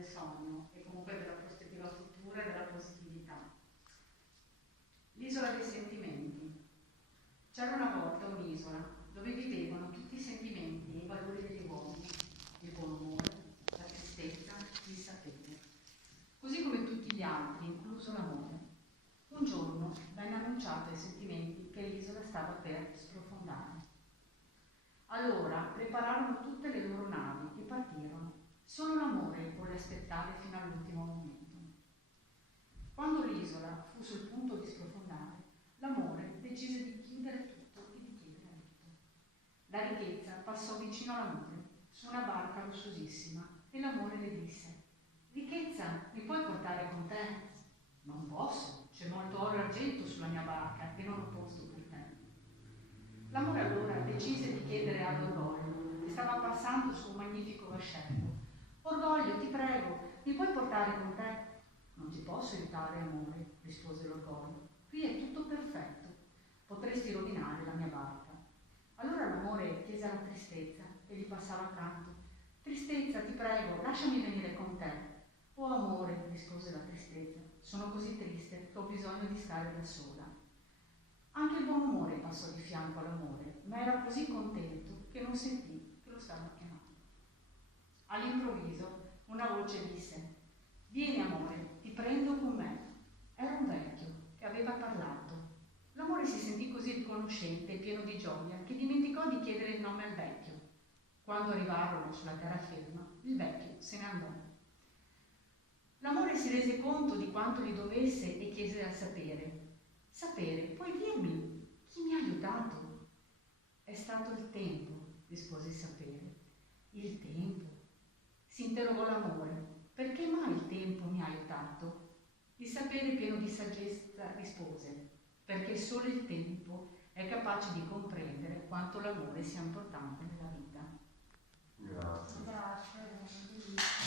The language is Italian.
del sogno e comunque della prospettiva futura e della positività. L'isola dei sentimenti. C'era una volta un'isola dove vivevano tutti i sentimenti e i valori degli uomini, il buon umore, la tristezza, il sapere, così come tutti gli altri, incluso l'amore. Un giorno venne annunciato ai sentimenti che l'isola stava per sprofondare. Allora prepararono tutte le loro navi e partirono. Solo l'amore volle aspettare fino all'ultimo momento. Quando l'isola fu sul punto di sprofondare, l'amore decise di chiudere tutto e di chiedere aiuto. La ricchezza passò vicino all'amore su una barca lussuosissima e l'amore le disse: ricchezza, mi puoi portare con te? Non posso, c'è molto oro e argento sulla mia barca e non ho posto per te. L'amore allora decise di chiedere all'orgoglio, che stava passando su un magnifico vascello: orgoglio, ti prego, mi puoi portare con te? Non ti posso aiutare, amore, rispose l'orgoglio. Qui è tutto perfetto, potresti rovinare la mia barca. Allora l'amore chiese alla tristezza e gli passava accanto: tristezza, ti prego, lasciami venire con te. Oh amore, rispose la tristezza, sono così triste che ho bisogno di stare da sola. Anche il buon umore passò di fianco all'amore, ma era così contento che non sentì che lo stava chiamando. All'improvviso una voce disse: vieni amore, ti prendo con me. Era un vecchio che aveva parlato. L'amore si sentì così riconoscente e pieno di gioia che dimenticò di chiedere il nome al vecchio. Quando arrivarono sulla terraferma, il vecchio se ne andò. L'amore si rese conto di quanto gli dovesse e chiese a sapere: sapere, puoi dirmi chi mi ha aiutato? È stato il tempo, rispose il sapere. Il tempo? Si interrogò l'amore: perché mai il tempo mi ha aiutato? Il sapere, pieno di saggezza, rispose: perché solo il tempo è capace di comprendere quanto l'amore sia importante nella vita. Grazie. Grazie.